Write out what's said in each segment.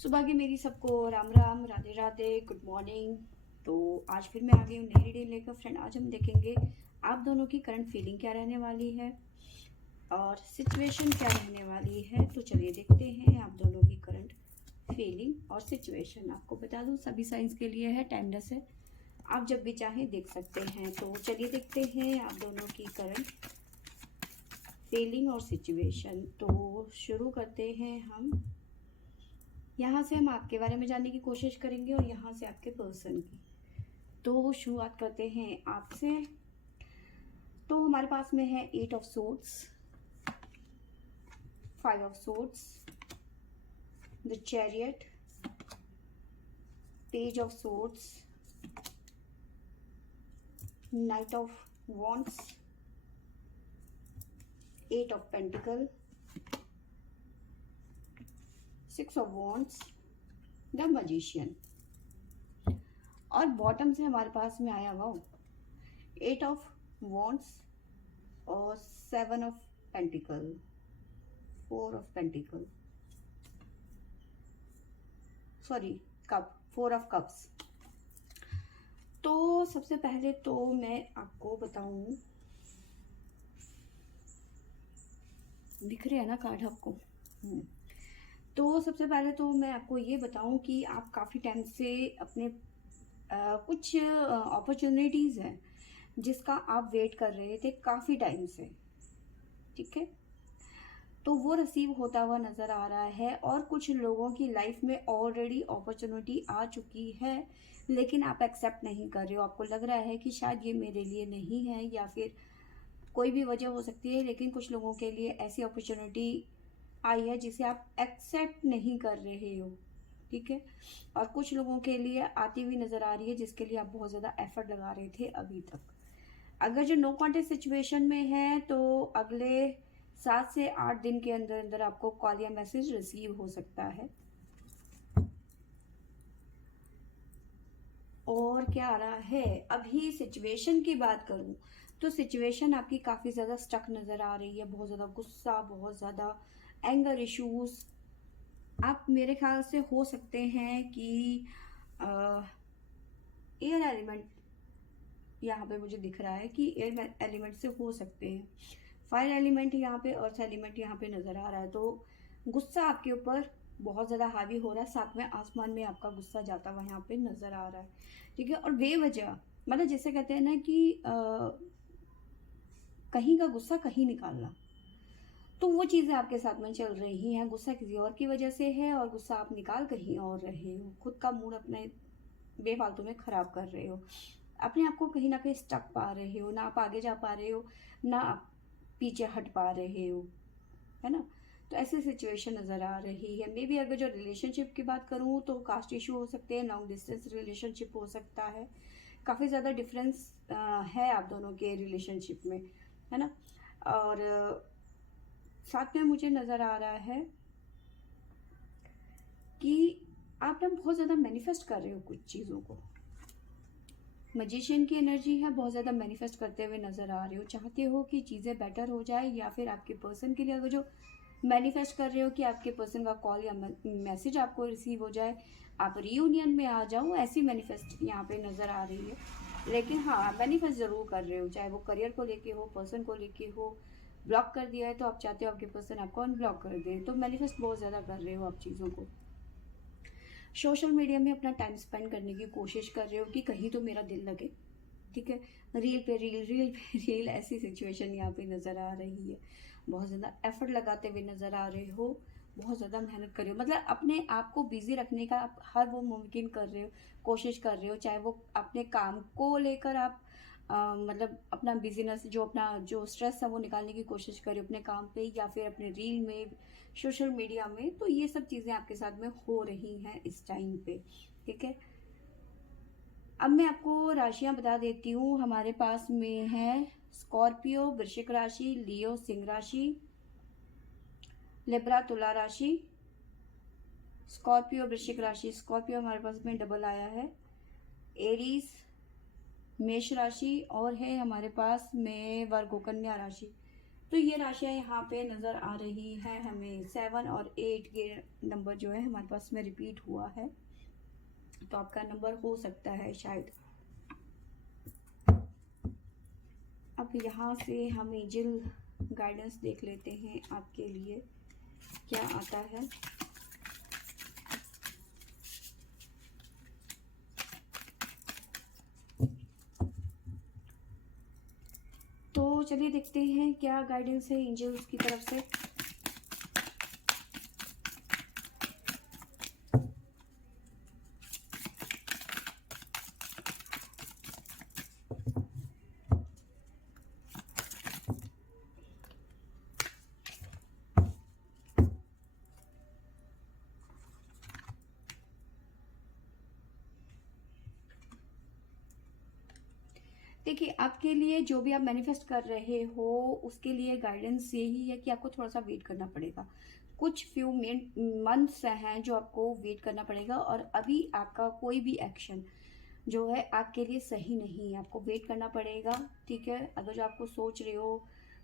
सुबह की मेरी सबको राम राम, राधे राधे, गुड मॉर्निंग। तो आज फिर मैं आ गई हूँ नई रीडिंग लेकर। फ्रेंड, आज हम देखेंगे आप दोनों की करंट फीलिंग क्या रहने वाली है और सिचुएशन क्या रहने वाली है। तो चलिए देखते हैं आप दोनों की करंट फीलिंग और सिचुएशन। आपको बता दूँ सभी साइंस के लिए है, टाइमलेस है, आप जब भी चाहें देख सकते हैं। तो चलिए देखते हैं आप दोनों की करंट फीलिंग और सिचुएशन। तो शुरू करते हैं हम। यहाँ से हम आपके बारे में जानने की कोशिश करेंगे और यहाँ से आपके पर्सन की। तो शुरुआत करते हैं आपसे। तो हमारे पास में है 8 of swords, 5 of swords, the chariot, page of swords, night of wands, 8 of pentacle, 6 of wands, the magician. और बॉटम से हमारे पास में आया हुआ 8 ऑफ वॉन्ड्स और 7 of pentacle, 4 of pentacle, sorry cup, 4 of cups. तो सबसे पहले तो मैं आपको बताऊं, दिख रहे हैं ना कार्ड आपको। तो सबसे पहले तो मैं आपको ये बताऊं कि आप काफ़ी टाइम से अपने कुछ अपॉर्चुनिटीज़ हैं जिसका आप वेट कर रहे थे काफ़ी टाइम से, ठीक है। तो वो रिसीव होता हुआ नज़र आ रहा है और कुछ लोगों की लाइफ में ऑलरेडी अपॉर्चुनिटी आ चुकी है, लेकिन आप एक्सेप्ट नहीं कर रहे हो। आपको लग रहा है कि शायद ये मेरे लिए नहीं है, या फिर कोई भी वजह हो सकती है, लेकिन कुछ लोगों के लिए ऐसी अपॉर्चुनिटी आई है जिसे आप एक्सेप्ट नहीं कर रहे हो, ठीक है। और कुछ लोगों के लिए आती हुई नज़र आ रही है जिसके लिए आप बहुत ज़्यादा एफर्ट लगा रहे थे अभी तक। अगर जो नो कॉन्टेक्ट सिचुएशन में है तो अगले 7 से 8 दिन के अंदर अंदर आपको कॉल या मैसेज रिसीव हो सकता है। और क्या आ रहा है, अभी सिचुएशन की बात करूं तो सिचुएशन आपकी काफ़ी ज़्यादा स्टक नज़र आ रही है। बहुत ज़्यादा गुस्सा, बहुत ज़्यादा एंगर इश्यूज। आप मेरे ख्याल से हो सकते हैं कि एयर एलिमेंट यहाँ पे मुझे दिख रहा है कि एयर एलिमेंट से हो सकते हैं। फायर एलिमेंट यहाँ पे, अर्थ एलिमेंट यहाँ पे नज़र आ रहा है। तो गुस्सा आपके ऊपर बहुत ज़्यादा हावी हो रहा है, सातवें आसमान में आपका गुस्सा जाता हुआ यहाँ पे नज़र आ रहा है, ठीक है। और बेवजह, मतलब जैसे कहते हैं ना कि कहीं का गुस्सा कहीं निकालना, तो वो चीज़ें आपके साथ में चल रही हैं। गुस्सा किसी और की वजह से है और गुस्सा आप निकाल कहीं और रहे हो। खुद का मूड अपने बेफालतू में ख़राब कर रहे हो, अपने आप को कहीं ना कहीं स्टक पा रहे हो, ना आप आगे जा पा रहे हो, ना आप पीछे हट पा रहे हो, है ना। तो ऐसी सिचुएशन नज़र आ रही है। मे बी अगर जो रिलेशनशिप की बात करूँ तो कास्ट इशू हो सकते हैं, लॉन्ग डिस्टेंस रिलेशनशिप हो सकता है। काफ़ी ज़्यादा डिफरेंस है आप दोनों के रिलेशनशिप में, है ना। और साथ में मुझे नज़र आ रहा है कि आप ना बहुत ज़्यादा मैनिफेस्ट कर रहे हो कुछ चीज़ों को। मजिशियन की एनर्जी है, बहुत ज़्यादा मैनिफेस्ट करते हुए नज़र आ रहे हो। चाहते हो कि चीज़ें बेटर हो जाए, या फिर आपके पर्सन के लिए अगर जो मैनिफेस्ट कर रहे हो कि आपके पर्सन का कॉल या मैसेज आपको रिसीव हो जाए, आप रीयूनियन में आ जाओ, ऐसी मैनिफेस्ट यहाँ पे नज़र आ रही है। लेकिन हाँ, मैनिफेस्ट ज़रूर कर रहे हो, चाहे वो करियर को लेके हो, पर्सन को लेके हो। ब्लॉक कर दिया है तो आप चाहते हो आपके पर्सन आपको अनब्लॉक कर दें। तो मैनिफेस्ट बहुत ज़्यादा कर रहे हो आप चीज़ों को। सोशल मीडिया में अपना टाइम स्पेंड करने की कोशिश कर रहे हो कि कहीं तो मेरा दिल लगे, ठीक है। रील पे रील, रील पे रील, ऐसी सिचुएशन यहाँ पे नज़र आ रही है। बहुत ज़्यादा एफर्ट लगाते हुए नज़र आ रहे हो, बहुत ज़्यादा मेहनत कर रहे हो, मतलब अपने आप को बिजी रखने का आप हर वो मुमकिन कर रहे हो, कोशिश कर रहे हो। चाहे वो अपने काम को लेकर आप मतलब अपना बिजीनेस, जो अपना जो स्ट्रेस है वो निकालने की कोशिश कर रहे हो अपने काम पे, या फिर अपने रील में, सोशल मीडिया में। तो ये सब चीज़ें आपके साथ में हो रही हैं इस टाइम पे, ठीक है। अब मैं आपको राशियां बता देती हूँ। हमारे पास में है स्कॉर्पियो वृश्चिक राशि, लियो सिंह राशि, लिब्रा तुला राशि, स्कॉर्पियो वृश्चिक राशि, स्कॉर्पियो हमारे पास में डबल आया है, एरीज मेष राशि, और है हमारे पास में वर्गो कन्या राशि। तो ये राशियाँ यहाँ पे नज़र आ रही है हमें। 7 और 8 के नंबर जो है हमारे पास में रिपीट हुआ है, तो आपका नंबर हो सकता है शायद। अब यहाँ से हम एंजल गाइडेंस देख लेते हैं आपके लिए क्या आता है। तो चलिए देखते हैं क्या गाइडेंस है एंजल्स की तरफ से। देखिए, आपके लिए जो भी आप मैनिफेस्ट कर रहे हो उसके लिए गाइडेंस यही है कि आपको थोड़ा सा वेट करना पड़ेगा। कुछ फ्यू मंथ्स हैं जो आपको वेट करना पड़ेगा, और अभी आपका कोई भी एक्शन जो है आपके लिए सही नहीं है, आपको वेट करना पड़ेगा। ठीक है, अगर जो आपको सोच रहे हो,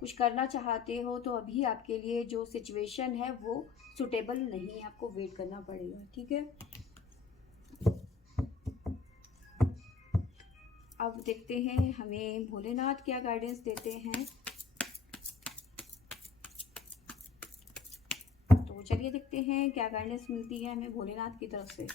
कुछ करना चाहते हो, तो अभी आपके लिए जो सिचुएशन है वो सुटेबल नहीं है, आपको वेट करना पड़ेगा। ठीक है, अब देखते हैं हमें भोलेनाथ क्या गाइडेंस देते हैं। तो चलिए देखते हैं क्या गाइडेंस मिलती है हमें भोलेनाथ की तरफ से।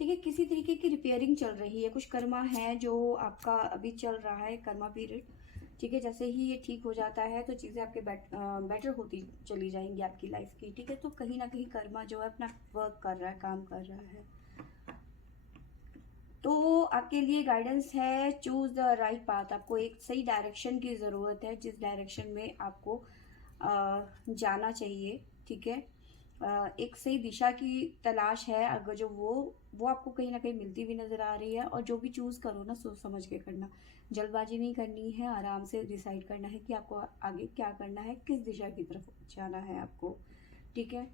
देखिए, किसी तरीके की रिपेयरिंग चल रही है, कुछ कर्मा है जो आपका अभी चल रहा है, कर्मा पीरियड। ठीक है, जैसे ही ये ठीक हो जाता है तो चीज़ें आपके बेटर होती चली जाएंगी आपकी लाइफ की। ठीक है, तो कहीं ना कहीं कर्मा जो है अपना वर्क कर रहा है, काम कर रहा है। तो आपके लिए गाइडेंस है, चूज द राइट पाथ। आपको एक सही डायरेक्शन की ज़रूरत है, जिस डायरेक्शन में आपको जाना चाहिए। ठीक है, एक सही दिशा की तलाश है, अगर जो वो आपको कहीं ना कहीं मिलती हुई नज़र आ रही है। और जो भी चूज़ करो ना, सोच समझ के करना, जल्दबाजी नहीं करनी है, आराम से डिसाइड करना है कि आपको आगे क्या करना है, किस दिशा की तरफ जाना है आपको। ठीक है,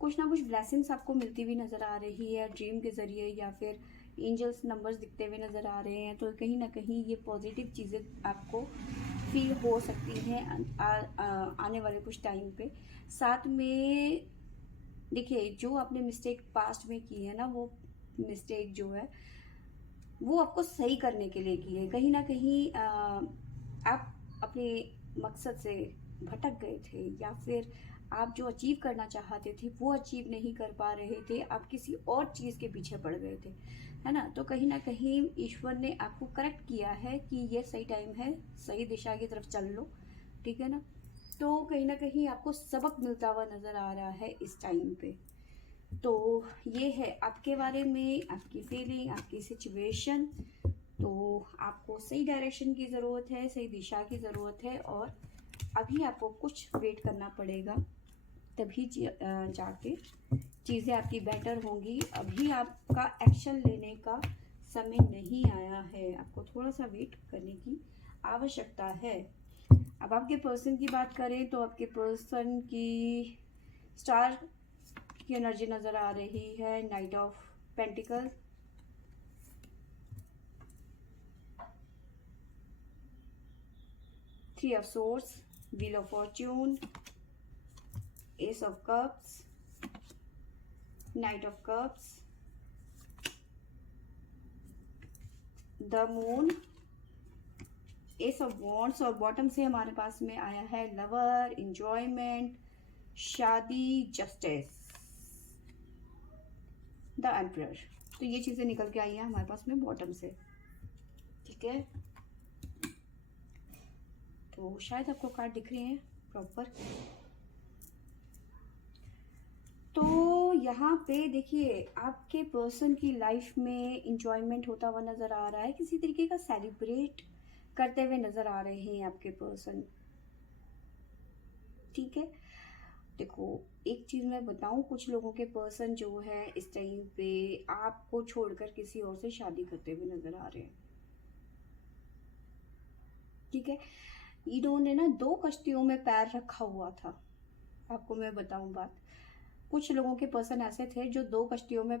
कुछ ना कुछ ब्लेसिंग्स आपको मिलती हुई नज़र आ रही है ड्रीम के ज़रिए, या फिर एंजल्स नंबर्स दिखते हुए नज़र आ रहे हैं। तो कहीं ना कहीं ये पॉजिटिव चीज़ें आपको फील हो सकती हैं आने वाले कुछ टाइम पे। साथ में देखिए, जो आपने मिस्टेक पास्ट में की है ना, वो मिस्टेक जो है वो आपको सही करने के लिए की है। कहीं ना कहीं आप अपने मकसद से भटक गए थे, या फिर आप जो अचीव करना चाहते थे वो अचीव नहीं कर पा रहे थे, आप किसी और चीज़ के पीछे पड़ गए थे, है ना। तो कहीं ना कहीं ईश्वर ने आपको करेक्ट किया है कि ये सही टाइम है, सही दिशा की तरफ चल लो। ठीक है ना, तो कहीं ना कहीं आपको सबक मिलता हुआ नज़र आ रहा है इस टाइम पे। तो ये है आपके बारे में, आपकी फीलिंग, आपकी सिचुएशन। तो आपको सही डायरेक्शन की ज़रूरत है, सही दिशा की ज़रूरत है, और अभी आपको कुछ वेट करना पड़ेगा, तभी जाके चीज़ें आपकी बेटर होंगी। अभी आपका एक्शन लेने का समय नहीं आया है, आपको थोड़ा सा वेट करने की आवश्यकता है। अब आपके पर्सन की बात करें तो आपके पर्सन की स्टार की एनर्जी नज़र आ रही है, night of pentacle, three of swords, wheel of Fortune, S of cups, night of cups, the moon, S of wands, और बॉटम से हमारे पास में आया है लवर, एंजॉयमेंट, शादी, जस्टिस, द एम्परर। तो ये चीज़ें निकल के आई हैं हमारे पास में बॉटम से। ठीक है, तो शायद आपको कार्ड दिख रहे हैं प्रॉपर। तो यहाँ पे देखिए, आपके पर्सन की लाइफ में इंजॉयमेंट होता हुआ नज़र आ रहा है, किसी तरीके का सेलिब्रेट करते हुए नज़र आ रहे हैं आपके पर्सन। ठीक है, देखो एक चीज़ मैं बताऊं, कुछ लोगों के पर्सन जो है इस टाइम पे आपको छोड़कर किसी और से शादी करते हुए नज़र आ रहे हैं। ठीक है, इन्होंने ना 2 कश्तियों में पैर रखा हुआ था। आपको मैं बताऊं बात, कुछ लोगों के पर्सन ऐसे थे जो 2 कश्तियों में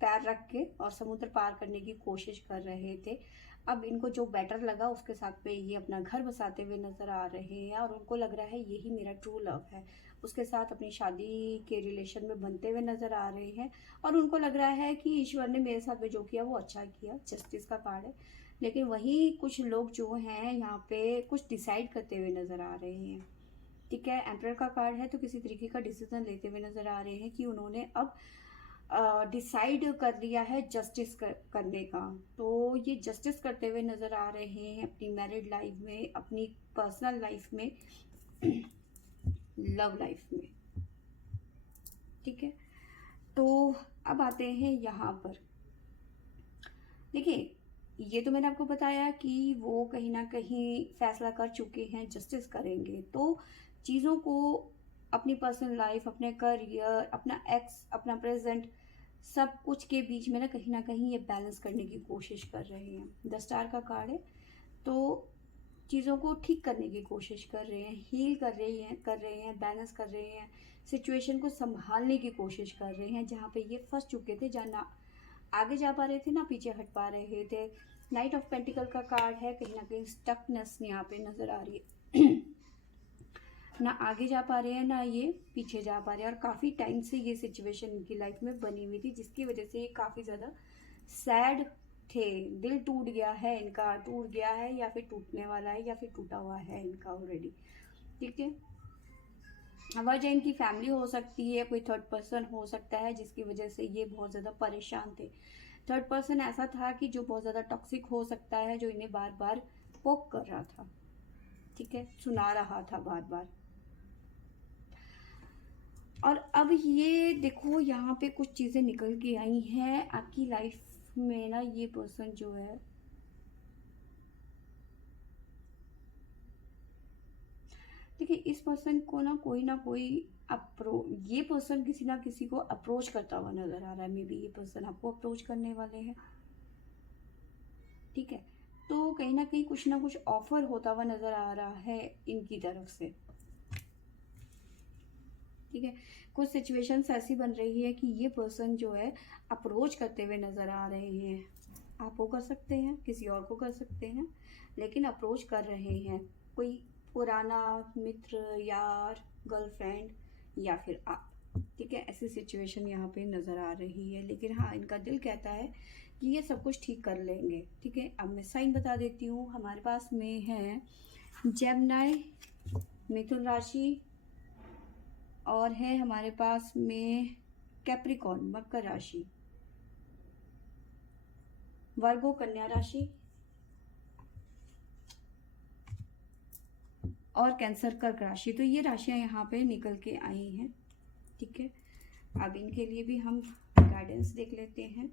पैर रख के और समुद्र पार करने की कोशिश कर रहे थे। अब इनको जो बेटर लगा उसके साथ में ये अपना घर बसाते हुए नजर आ रहे हैं और उनको लग रहा है यही मेरा ट्रू लव है। उसके साथ अपनी शादी के रिलेशन में बनते हुए नजर आ रहे हैं और उनको लग रहा है कि ईश्वर ने मेरे साथ में जो किया वो अच्छा किया, जस्टिस का कार्ड है। लेकिन वही कुछ लोग जो हैं यहाँ पे कुछ डिसाइड करते हुए नजर आ रहे हैं। ठीक है, एम्परर का कार्ड है तो किसी तरीके का डिसीजन लेते हुए नजर आ रहे हैं कि उन्होंने अब डिसाइड कर लिया है जस्टिस करने का। तो ये जस्टिस करते हुए नजर आ रहे हैं अपनी मैरिड लाइफ में, अपनी पर्सनल लाइफ में, लव लाइफ में। ठीक है, तो अब आते हैं यहाँ पर। देखिए, ये तो मैंने आपको बताया कि वो कहीं ना कहीं फैसला कर चुके हैं, जस्टिस करेंगे। तो चीज़ों को, अपनी पर्सनल लाइफ, अपने करियर, अपना एक्स, अपना प्रेजेंट, सब कुछ के बीच में ना कहीं ये बैलेंस करने की कोशिश कर रहे हैं। 10 स्टार का कार्ड है तो चीज़ों को ठीक करने की कोशिश कर रहे हैं, हील कर रहे हैं, बैलेंस कर रहे हैं, सिचुएशन को संभालने की कोशिश कर रहे हैं। जहाँ पे ये फंस चुके थे, जहाँ ना आगे जा पा रहे थे ना पीछे हट पा रहे थे। नाइट ऑफ पेंटिकल का कार्ड है, कहीं ना कहीं स्टकनेस यहाँ पे नजर आ रही है। ना आगे जा पा रहे हैं ना ये पीछे जा पा रहे हैं और काफ़ी टाइम से ये सिचुएशन इनकी लाइफ में बनी हुई थी, जिसकी वजह से ये काफ़ी ज़्यादा सैड थे। दिल टूट गया है इनका, टूट गया है या फिर टूटने वाला है या फिर टूटा हुआ है इनका ऑलरेडी। ठीक है, वजह इनकी फैमिली हो सकती है, कोई थर्ड पर्सन हो सकता है जिसकी वजह से ये बहुत ज़्यादा परेशान थे। थर्ड पर्सन ऐसा था कि जो बहुत ज़्यादा टॉक्सिक हो सकता है, जो इन्हें बार बार पोक कर रहा था। ठीक है, सुना रहा था बार बार। और अब ये देखो यहाँ पे कुछ चीज़ें निकल के आई हैं आपकी लाइफ में ना। ये पर्सन जो है, देखिए इस पर्सन को ना कोई ये पर्सन किसी ना किसी को अप्रोच करता हुआ नजर आ रहा है। मे बी ये पर्सन आपको अप्रोच करने वाले हैं। ठीक है, तो कहीं ना कुछ ऑफर होता हुआ नजर आ रहा है इनकी तरफ से। ठीक है, कुछ सिचुएशंस ऐसी बन रही है कि ये पर्सन जो है अप्रोच करते हुए नजर आ रहे हैं। आपको कर सकते हैं, किसी और को कर सकते हैं, लेकिन अप्रोच कर रहे हैं। कोई पुराना मित्र, यार, गर्लफ्रेंड या फिर आप। ठीक है, ऐसी सिचुएशन यहाँ पे नजर आ रही है। लेकिन हाँ, इनका दिल कहता है कि ये सब कुछ ठीक कर लेंगे। ठीक है, अब मैं साइन बता देती हूँ। हमारे पास में है जेमिनी, मिथुन राशि, और है हमारे पास में कैप्रिकॉर्न, मकर राशि, वर्गो, कन्या राशि, और कैंसर, कर्क राशि। तो ये राशियां यहाँ पे निकल के आई हैं। ठीक है, अब इनके लिए भी हम गाइडेंस देख लेते हैं।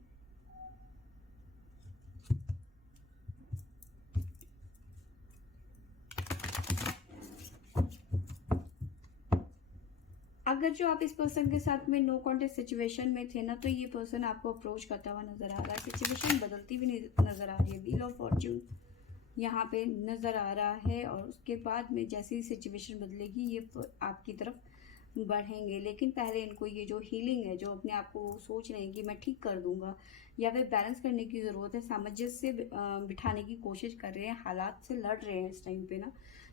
अगर जो आप इस पर्सन के साथ में नो कॉन्टेक्ट सिचुएशन में थे ना, तो ये पर्सन आपको अप्रोच करता हुआ नजर आ रहा है। सिचुएशन बदलती हुई नजर आ रही है। व्हील ऑफ फॉर्च्यून यहाँ पे नजर आ रहा है और उसके बाद में जैसी सिचुएशन बदलेगी ये आपकी तरफ बढ़ेंगे। लेकिन पहले इनको ये जो हीलिंग है, जो अपने आप को सोच रहे हैं कि मैं ठीक कर दूंगा या फिर बैलेंस करने की ज़रूरत है, सामंजस्य बिठाने की कोशिश कर रहे हैं, हालात से लड़ रहे हैं इस टाइम पे ना,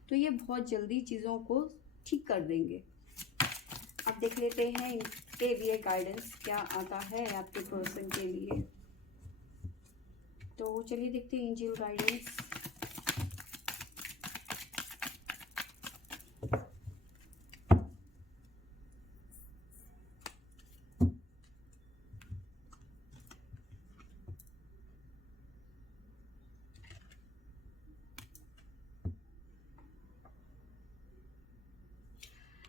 तो ये बहुत जल्दी चीज़ों को ठीक कर देंगे। अब देख लेते हैं इनके लिए गाइडेंस क्या आता है आपके पर्सन के लिए। तो चलिए देखते हैं एंजल गाइडेंस।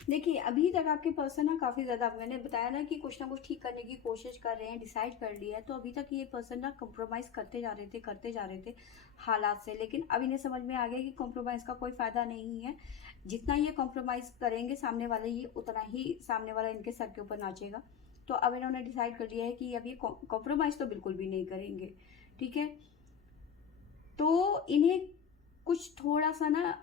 देखिए, अभी तक आपके पर्सन ना काफ़ी ज़्यादा, मैंने बताया ना कुछ ठीक करने की कोशिश कर रहे हैं, डिसाइड कर लिया है। तो अभी तक ये पर्सन ना कॉम्प्रोमाइज़ करते जा रहे थे हालात से। लेकिन अब इन्हें समझ में आ गया कि कॉम्प्रोमाइज़ का कोई फ़ायदा नहीं है। जितना ये कॉम्प्रोमाइज़ करेंगे सामने वाले, ये उतना ही सामने वाला इनके सर के ऊपर नाचेगा। तो अब इन्होंने डिसाइड कर लिया है कि अब ये कॉम्प्रोमाइज़ तो बिल्कुल भी नहीं करेंगे। ठीक है, तो इन्हें कुछ थोड़ा सा ना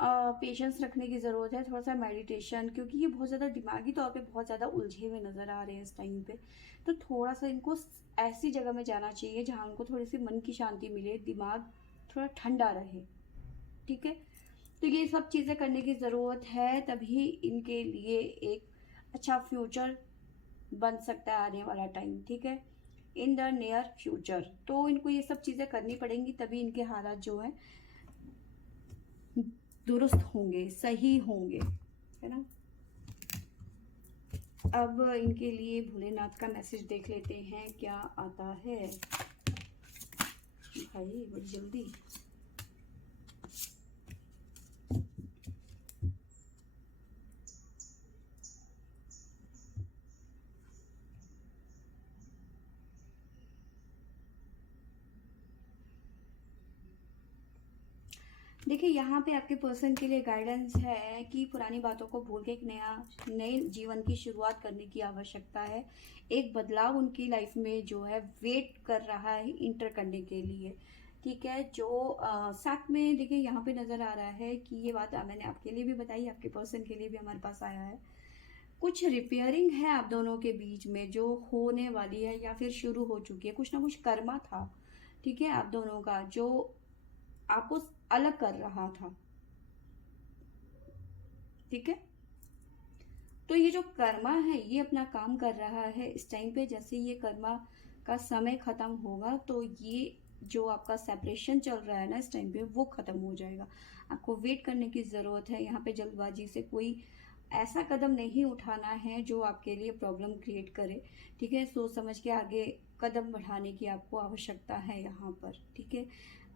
पेशेंस रखने की ज़रूरत है, थोड़ा सा मेडिटेशन, क्योंकि ये बहुत ज़्यादा दिमागी तौर पे बहुत ज़्यादा उलझे हुए नज़र आ रहे हैं इस टाइम पे। तो थोड़ा सा इनको ऐसी जगह में जाना चाहिए जहाँ उनको थोड़ी सी मन की शांति मिले, दिमाग थोड़ा ठंडा रहे। ठीक है, तो ये सब चीज़ें करने की ज़रूरत है, तभी इनके लिए एक अच्छा फ्यूचर बन सकता है आने वाला टाइम। ठीक है, इन द नियर फ्यूचर तो इनको ये सब चीज़ें करनी पड़ेंगी, तभी इनके हालात जो है दुरुस्त होंगे, सही होंगे, है ना। अब इनके लिए भोलेनाथ का मैसेज देख लेते हैं क्या आता है। भाई बड़ी जल्दी। देखिए यहाँ पे आपके पर्सन के लिए गाइडेंस है कि पुरानी बातों को भूल के एक नए जीवन की शुरुआत करने की आवश्यकता है। एक बदलाव उनकी लाइफ में जो है वेट कर रहा है इंटर करने के लिए। ठीक है, जो साथ में देखिए यहाँ पे नज़र आ रहा है कि ये बात मैंने आपके लिए भी बताई, आपके पर्सन के लिए भी हमारे पास आया है। कुछ रिपेयरिंग है आप दोनों के बीच में जो होने वाली है या फिर शुरू हो चुकी है। कुछ ना कुछ कर्मा था, ठीक है, आप दोनों का, जो आपको अलग कर रहा था। ठीक है, तो ये जो कर्मा है ये अपना काम कर रहा है इस टाइम पे। जैसे ये कर्मा का समय खत्म होगा तो ये जो आपका सेपरेशन चल रहा है ना इस टाइम पे वो खत्म हो जाएगा। आपको वेट करने की ज़रूरत है। यहाँ पे जल्दबाजी से कोई ऐसा कदम नहीं उठाना है जो आपके लिए प्रॉब्लम क्रिएट करे। ठीक है, सोच समझ के आगे कदम बढ़ाने की आपको आवश्यकता है यहाँ पर। ठीक है,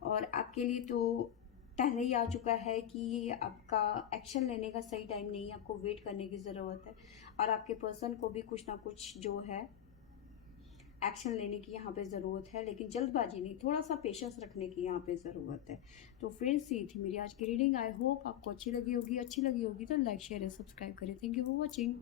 और आपके लिए तो पहले ही आ चुका है कि ये आपका एक्शन लेने का सही टाइम नहीं है, आपको वेट करने की ज़रूरत है। और आपके पर्सन को भी कुछ ना कुछ जो है एक्शन लेने की यहाँ पे ज़रूरत है, लेकिन जल्दबाजी नहीं, थोड़ा सा पेशेंस रखने की यहाँ पे ज़रूरत है। तो फ्रेंड्स ये थी मेरी आज की रीडिंग। आई होप आपको अच्छी लगी होगी तो लाइक शेयर और सब्सक्राइब करें। Thank you for watching.